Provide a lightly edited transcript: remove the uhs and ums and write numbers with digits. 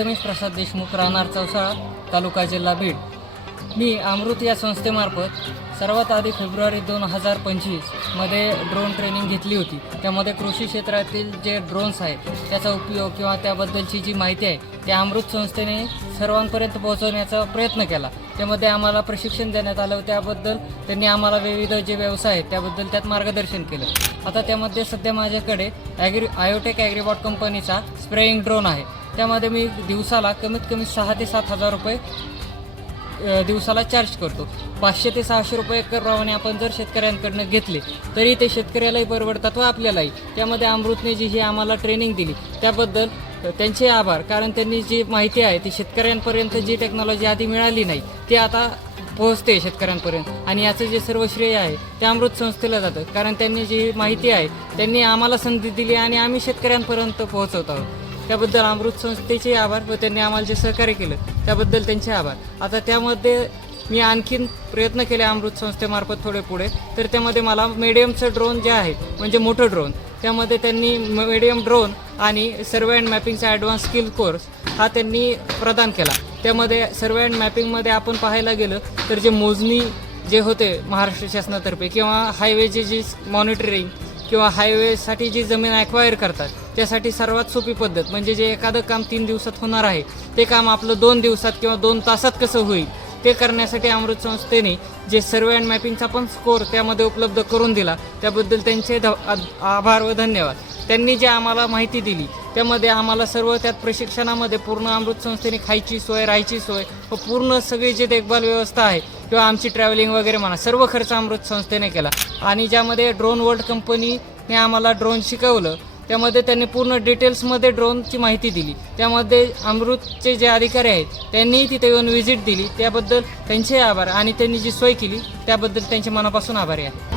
प्रथमेश प्रसाद देशमुख, राहणार चौसाळा, तालुका जिल्हा बीड. मी अमृत या संस्थेमार्फत सर्वात आधी फेब्रुवारी 2025मध्ये ड्रोन ट्रेनिंग घेतली होती. त्यामध्ये कृषी क्षेत्रातील जे ड्रोन्स आहेत त्याचा उपयोग किंवा त्याबद्दलची जी माहिती आहे त्या अमृत संस्थेने सर्वांपर्यंत पोहोचवण्याचा प्रयत्न केला. त्यामध्ये आम्हाला प्रशिक्षण देण्यात आलं. त्याबद्दल त्यांनी आम्हाला विविध जे व्यवसाय आहेत त्याबद्दल त्यात मार्गदर्शन केलं. आता त्यामध्ये सध्या माझ्याकडे आयोटेक ॲग्रीबॉट कंपनीचा स्प्रेइंग ड्रोन आहे. त्यामध्ये मी दिवसाला कमीत कमी 6 ते 7 हजार रुपये दिवसाला चार्ज करतो. 500 ते 600 रुपये एकरप्रमाणे आपण जर शेतकऱ्यांकडनं घेतले तरी ते शेतकऱ्यालाही परवडतात व आपल्यालाही. त्यामध्ये अमृतने जी ही आम्हाला ट्रेनिंग दिली त्याबद्दल त्यांचे आभार. कारण त्यांनी जी माहिती आहे ती शेतकऱ्यांपर्यंत जी टेक्नॉलॉजी आधी मिळाली नाही ती आता पोहोचते शेतकऱ्यांपर्यंत. आणि याचं जे सर्व श्रेय आहे ते अमृत संस्थेला जातं. कारण त्यांनी जी माहिती आहे त्यांनी आम्हाला संधी दिली आणि आम्ही शेतकऱ्यांपर्यंत पोहोचवत आहोत. त्याबद्दल अमृत संस्थेचे आभार व त्यांनी आम्हाला जे सहकार्य केलं त्याबद्दल त्यांचे आभार. आता त्यामध्ये मी आणखीन प्रयत्न केले अमृत संस्थेमार्फत थोडे पुढे. तर त्यामध्ये मला मीडियमचं ड्रोन जे आहे म्हणजे मोठं ड्रोन, त्यामध्ये त्यांनी मीडियम ड्रोन आणि सर्वे अँड मॅपिंगचा ॲडव्हान्स स्किल कोर्स हा त्यांनी प्रदान केला. त्यामध्ये सर्वे अँड मॅपिंगमध्ये आपण पाहायला गेलं तर जे मोजणी जे होते महाराष्ट्र शासनातर्फे किंवा हायवेचे जी मॉनिटरिंग किंवा हायवेसाठी जी जमीन ॲक्वायर करतात त्यासाठी सर्वात सोपी पद्धत म्हणजे जे एखादं काम 3 दिवसात होणार आहे ते काम आपलं 2 दिवसात किंवा 2 तासात कसं होईल ते करण्यासाठी अमृत संस्थेने जे सर्वे अँड मॅपिंगचा पण स्कोर त्यामध्ये उपलब्ध करून दिला त्याबद्दल त्यांचे आभार व धन्यवाद. त्यांनी जे आम्हाला माहिती दिली त्यामध्ये आम्हाला सर्व त्यात प्रशिक्षणामध्ये पूर्ण अमृत संस्थेने खायची सोय, राहायची सोय व पूर्ण सगळी जी देखभाल व्यवस्था आहे किंवा आमची ट्रॅव्हलिंग वगैरे म्हणा सर्व खर्च अमृत संस्थेने केला. आणि ज्यामध्ये ड्रोन वर्ल्ड कंपनीने आम्हाला ड्रोन शिकवलं त्यामध्ये त्यांनी पूर्ण डिटेल्समध्ये ड्रोनची माहिती दिली. त्यामध्ये अमृतचे जे अधिकारी आहेत त्यांनीही तिथे येऊन व्हिजिट दिली. त्याबद्दल त्यांचे आभार आणि त्यांनी जी सोय केली त्याबद्दल त्यांचे मनापासून आभारी आहे.